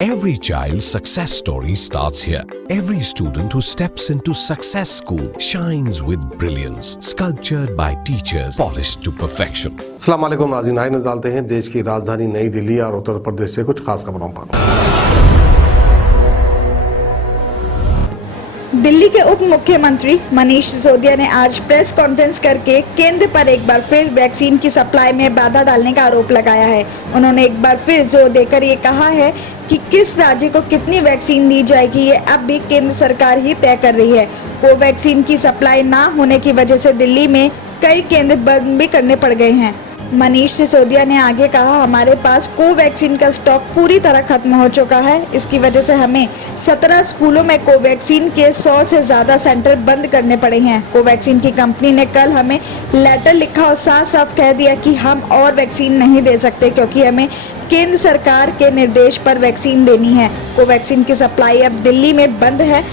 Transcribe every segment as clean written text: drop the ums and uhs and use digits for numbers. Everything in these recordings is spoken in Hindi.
Every child's success story starts here. Every student who steps into Success School shines with brilliance, sculptured by teachers, polished to perfection. अस्सलाम वालेकुम नाज़रीन, आइए नज़र डालते हैं देश की राजधानी नई दिल्ली और उत्तर प्रदेश से कुछ खास खबरों पर। दिल्ली के उप मुख्यमंत्री मनीष सिसोदिया ने आज प्रेस कॉन्फ्रेंस करके केंद्र पर एक बार फिर वैक्सीन की सप्लाई में बाधा डालने का आरोप लगाया है। उन्होंने एक बार फिर जोर देकर ये कहा है कि किस राज्य को कितनी वैक्सीन दी जाएगी ये अब भी केंद्र सरकार ही तय कर रही है। कोवैक्सीन की सप्लाई ना होने की वजह से दिल्ली में कई केंद्र बंद भी करने पड़ गए हैं। मनीष सिसोदिया ने आगे कहा, हमारे पास कोवैक्सीन का स्टॉक पूरी तरह खत्म हो चुका है। इसकी वजह से हमें 17 स्कूलों में कोवैक्सीन के 100 से ज्यादा सेंटर बंद करने पड़े हैं। कोवैक्सीन की कंपनी ने कल हमें लेटर लिखा और साफ साफ कह दिया कि हम और वैक्सीन नहीं दे सकते क्योंकि हमें केंद्र सरकार के निर्देश पर वैक्सीन देनी है। कोवैक्सीन की सप्लाई अब दिल्ली में बंद है।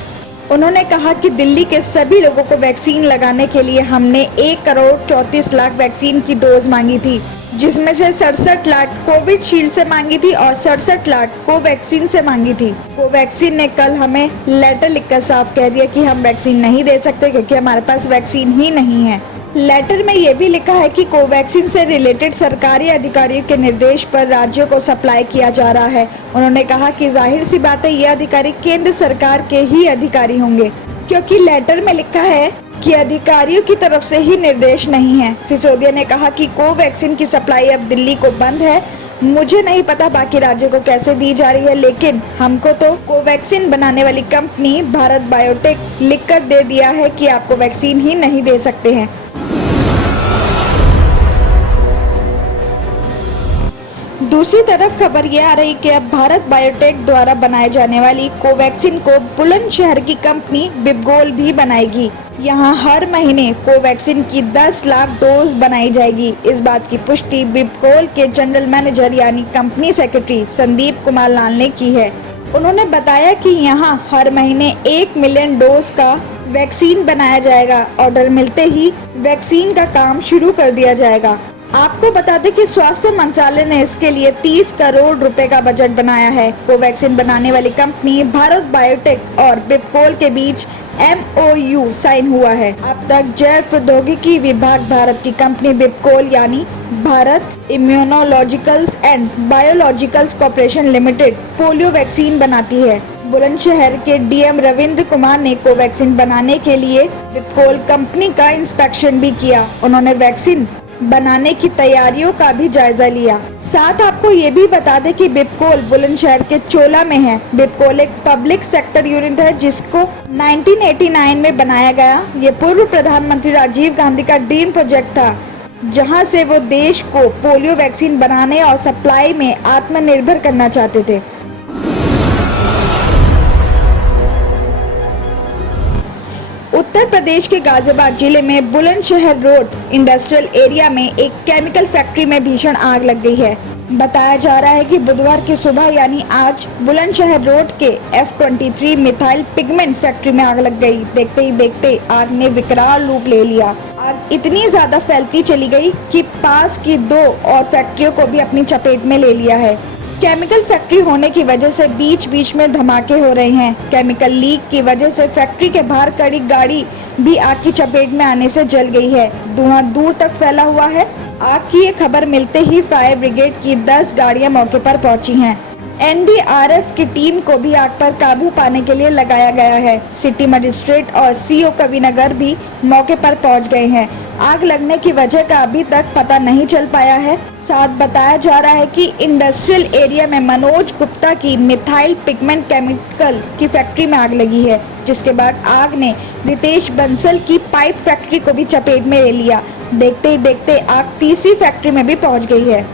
उन्होंने कहा कि दिल्ली के सभी लोगों को वैक्सीन लगाने के लिए हमने 1 करोड़ 34 लाख वैक्सीन की डोज मांगी थी, जिसमें से 67 लाख कोविशील्ड से मांगी थी और 67 लाख कोवैक्सीन से मांगी थी। कोवैक्सीन ने कल हमें लेटर लिखकर साफ कह दिया कि हम वैक्सीन नहीं दे सकते क्योंकि हमारे पास वैक्सीन ही नहीं है। लेटर में ये भी लिखा है कि कोवैक्सीन से रिलेटेड सरकारी अधिकारियों के निर्देश पर राज्यों को सप्लाई किया जा रहा है। उन्होंने कहा कि जाहिर सी बात है ये अधिकारी केंद्र सरकार के ही अधिकारी होंगे क्योंकि लेटर में लिखा है कि अधिकारियों की तरफ से ही निर्देश नहीं है। सिसोदिया ने कहा कि कोवैक्सीन की सप्लाई अब दिल्ली को बंद है। मुझे नहीं पता बाकी राज्यों को कैसे दी जा रही है, लेकिन हमको तो कोवैक्सीन बनाने वाली कंपनी भारत बायोटेक लिखकर दे दिया है कि आपको वैक्सीन ही नहीं दे सकते हैं। दूसरी तरफ खबर ये आ रही कि अब भारत बायोटेक द्वारा बनाए जाने वाली कोवैक्सीन को बुलंदशहर की कंपनी बिबगोल भी बनाएगी। यहाँ हर महीने कोवैक्सीन की 10 लाख डोज बनाई जाएगी। इस बात की पुष्टि बिबगोल के जनरल मैनेजर यानी कंपनी सेक्रेटरी संदीप कुमार लाल ने की है। उन्होंने बताया कि यहाँ हर महीने 1 मिलियन डोज का वैक्सीन बनाया जाएगा। ऑर्डर मिलते ही वैक्सीन का काम शुरू कर दिया जाएगा। आपको बता दें कि स्वास्थ्य मंत्रालय ने इसके लिए 30 करोड़ रुपए का बजट बनाया है। कोवैक्सीन बनाने वाली कंपनी भारत बायोटेक और बिबगोल के बीच MOU साइन हुआ है। अब तक जैव प्रौद्योगिकी विभाग भारत की कंपनी बिबगोल यानी Bharat Immunologicals and biologicals corporation limited polio vaccine बनाती है। बुलंदशहर के DM रविंद्र कुमार ने कोवैक्सीन बनाने के लिए बिबगोल कंपनी का इंस्पेक्शन भी किया। उन्होंने वैक्सीन बनाने की तैयारियों का भी जायजा लिया। साथ आपको ये भी बता दें कि बिबगोल बुलंदशहर के चोला में है। बिबगोल एक पब्लिक सेक्टर यूनिट है जिसको 1989 में बनाया गया। ये पूर्व प्रधानमंत्री राजीव गांधी का ड्रीम प्रोजेक्ट था, जहां से वो देश को पोलियो वैक्सीन बनाने और सप्लाई में आत्मनिर्भर करना चाहते थे। उत्तर प्रदेश के गाजियाबाद जिले में बुलंदशहर रोड इंडस्ट्रियल एरिया में एक केमिकल फैक्ट्री में भीषण आग लग गई है। बताया जा रहा है कि बुधवार की सुबह यानी आज बुलंदशहर रोड के F23 मिथाइल पिगमेंट फैक्ट्री में आग लग गई। देखते ही देखते आग ने विकराल रूप ले लिया। आग इतनी ज्यादा फैलती चली गई कि पास की 2 और फैक्ट्रियों को भी अपनी चपेट में ले लिया है। केमिकल फैक्ट्री होने की वजह से बीच बीच में धमाके हो रहे हैं। केमिकल लीक की वजह से फैक्ट्री के बाहर खड़ी गाड़ी भी आग की चपेट में आने से जल गई है। धुआं दूर तक फैला हुआ है। आग की ये खबर मिलते ही फायर ब्रिगेड की 10 गाड़ियां मौके पर पहुंची हैं। NDRF की टीम को भी आग पर काबू पाने के लिए लगाया गया है। सिटी मजिस्ट्रेट और CO कविनगर भी मौके पर पहुंच गए हैं। आग लगने की वजह का अभी तक पता नहीं चल पाया है। साथ बताया जा रहा है कि इंडस्ट्रियल एरिया में मनोज गुप्ता की मिथाइल पिगमेंट केमिकल की फैक्ट्री में आग लगी है, जिसके बाद आग ने रितेश बंसल की पाइप फैक्ट्री को भी चपेट में ले लिया। देखते ही देखते आग तीसरी फैक्ट्री में भी पहुंच गई है।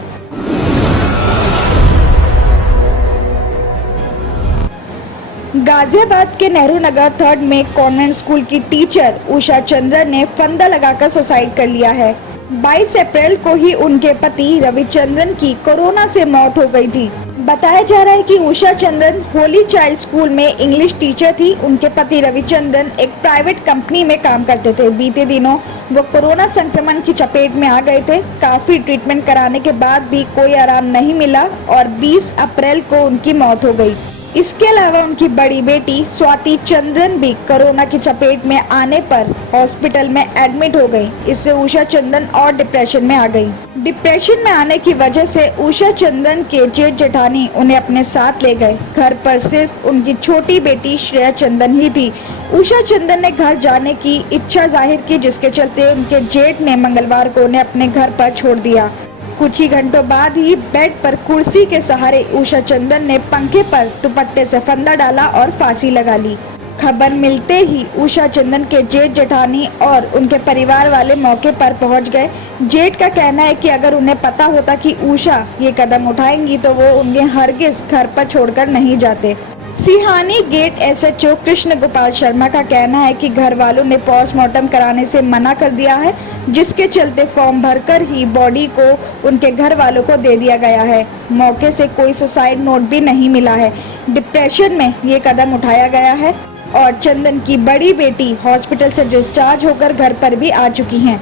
गाजियाबाद के नेहरू नगर 3rd में कॉन्वेंट स्कूल की टीचर उषा चंद्रन ने फंदा लगाकर सुसाइड कर लिया है। 22 अप्रैल को ही उनके पति रविचंद्रन की कोरोना से मौत हो गई थी। बताया जा रहा है कि उषा चंदन होली चाइल्ड स्कूल में इंग्लिश टीचर थी। उनके पति रविचंदन एक प्राइवेट कंपनी में काम करते थे। बीते दिनों वो कोरोना संक्रमण की चपेट में आ गए थे। काफी ट्रीटमेंट कराने के बाद भी कोई आराम नहीं मिला और 20 अप्रैल को उनकी मौत हो गई। इसके अलावा उनकी बड़ी बेटी स्वाति चंदन भी कोरोना की चपेट में आने पर हॉस्पिटल में एडमिट हो गई। इससे उषा चंदन और डिप्रेशन में आ गई। डिप्रेशन में आने की वजह से उषा चंदन के जेठ जेठानी उन्हें अपने साथ ले गए। घर पर सिर्फ उनकी छोटी बेटी श्रेया चंदन ही थी। उषा चंदन ने घर जाने की इच्छा जाहिर की, जिसके चलते उनके जेठ ने मंगलवार को उन्हें अपने घर पर छोड़ दिया। कुछ ही घंटों बाद ही बेड पर कुर्सी के सहारे उषा चंदन ने पंखे पर दुपट्टे से फंदा डाला और फांसी लगा ली। खबर मिलते ही उषा चंदन के जेठ जेठानी और उनके परिवार वाले मौके पर पहुंच गए। जेठ का कहना है कि अगर उन्हें पता होता कि उषा ये कदम उठाएंगी तो वो उन्हें हरगिज घर पर छोड़कर नहीं जाते। सिहानी गेट एसएचओ कृष्ण गोपाल शर्मा का कहना है कि घर वालों ने पोस्टमार्टम कराने से मना कर दिया है, जिसके चलते फॉर्म भरकर ही बॉडी को उनके घर वालों को दे दिया गया है। मौके से कोई सुसाइड नोट भी नहीं मिला है। डिप्रेशन में ये कदम उठाया गया है और चंदन की बड़ी बेटी हॉस्पिटल से डिस्चार्ज होकर घर पर भी आ चुकी हैं।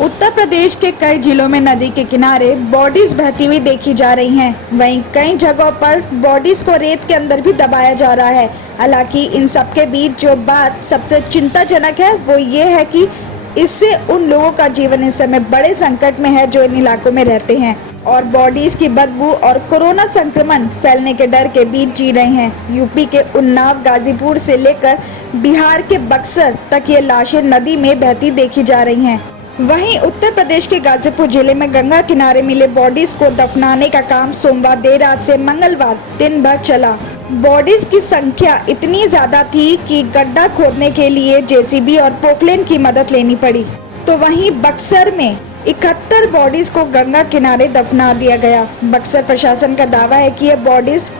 उत्तर प्रदेश के कई जिलों में नदी के किनारे बॉडीज बहती हुई देखी जा रही हैं। वहीं कई जगहों पर बॉडीज को रेत के अंदर भी दबाया जा रहा है। हालांकि इन सब के बीच जो बात सबसे चिंताजनक है वो ये है कि इससे उन लोगों का जीवन इस समय बड़े संकट में है जो इन इलाकों में रहते हैं और बॉडीज की बदबू और कोरोना संक्रमण फैलने के डर के बीच जी रहे हैं। यूपी के उन्नाव, गाजीपुर से लेकर बिहार के बक्सर तक ये लाशें नदी में बहती देखी जा रही हैं। वहीं उत्तर प्रदेश के गाजीपुर जिले में गंगा किनारे मिले बॉडीज को दफनाने का काम सोमवार देर रात से मंगलवार दिन भर चला। बॉडीज की संख्या इतनी ज्यादा थी कि गड्ढा खोदने के लिए जेसीबी और पोकलेन की मदद लेनी पड़ी। तो वहीं बक्सर में 71 बॉडीज को गंगा किनारे दफना दिया गया। बक्सर प्रशासन का दावा है कि ये बॉडीज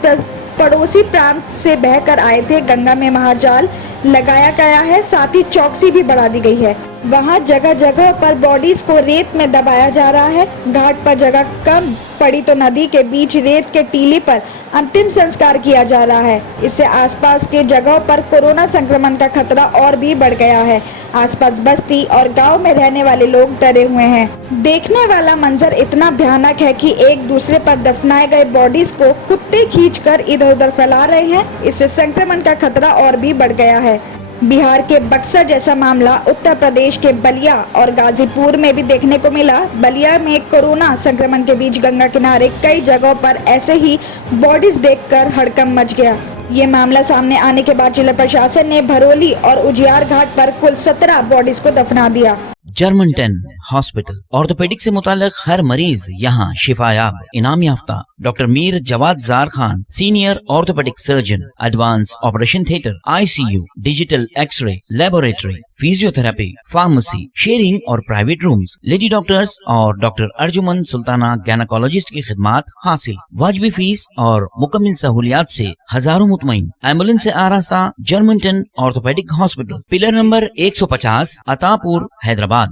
पड़ोसी प्रांत से बहकर आए थे। गंगा में महाजाल लगाया गया है, साथ ही चौकसी भी बढ़ा दी गई है। वहां जगह जगह पर बॉडीज को रेत में दबाया जा रहा है। घाट पर जगह कम पड़ी तो नदी के बीच रेत के टीले पर अंतिम संस्कार किया जा रहा है। इससे आसपास के जगहों पर कोरोना संक्रमण का खतरा और भी बढ़ गया है। आसपास बस्ती और गांव में रहने वाले लोग डरे हुए हैं। देखने वाला मंजर इतना भयानक है कि एक दूसरे पर दफनाए गए बॉडीज को कुत्ते खींचकर इधर उधर फैला रहे हैं। इससे संक्रमण का खतरा और भी बढ़ गया है। बिहार के बक्सर जैसा मामला उत्तर प्रदेश के बलिया और गाजीपुर में भी देखने को मिला। बलिया में कोरोना संक्रमण के बीच गंगा किनारे कई जगहों पर ऐसे ही बॉडीज देखकर हड़कंप मच गया। ये मामला सामने आने के बाद जिला प्रशासन ने भरोली और उजियार घाट पर कुल 17 बॉडीज को दफना दिया। जर्मनटन हॉस्पिटल ऑर्थोपेडिक से मुताल्लिक हर मरीज यहाँ शिफायाब। इनाम याफ्ता doctor Mir Jawad Zar Khan, senior orthopaedic surgeon, advance operation theatre, ICU, digital X ray, laboratory, physiotherapy, pharmacy, sharing और प्राइवेट रूम्स, लेडी डॉक्टर्स और डॉक्टर अर्जुमन सुल्ताना गैनाकोलॉजिस्ट की खिदमात हासिल। वाजिबी फीस और मुकम्मल सहूलियात से हजारों मुतमईन। एम्बुलेंस से आरास्ता Germanton orthopaedic hospital, pillar number 150, Attapur, Hyderabad.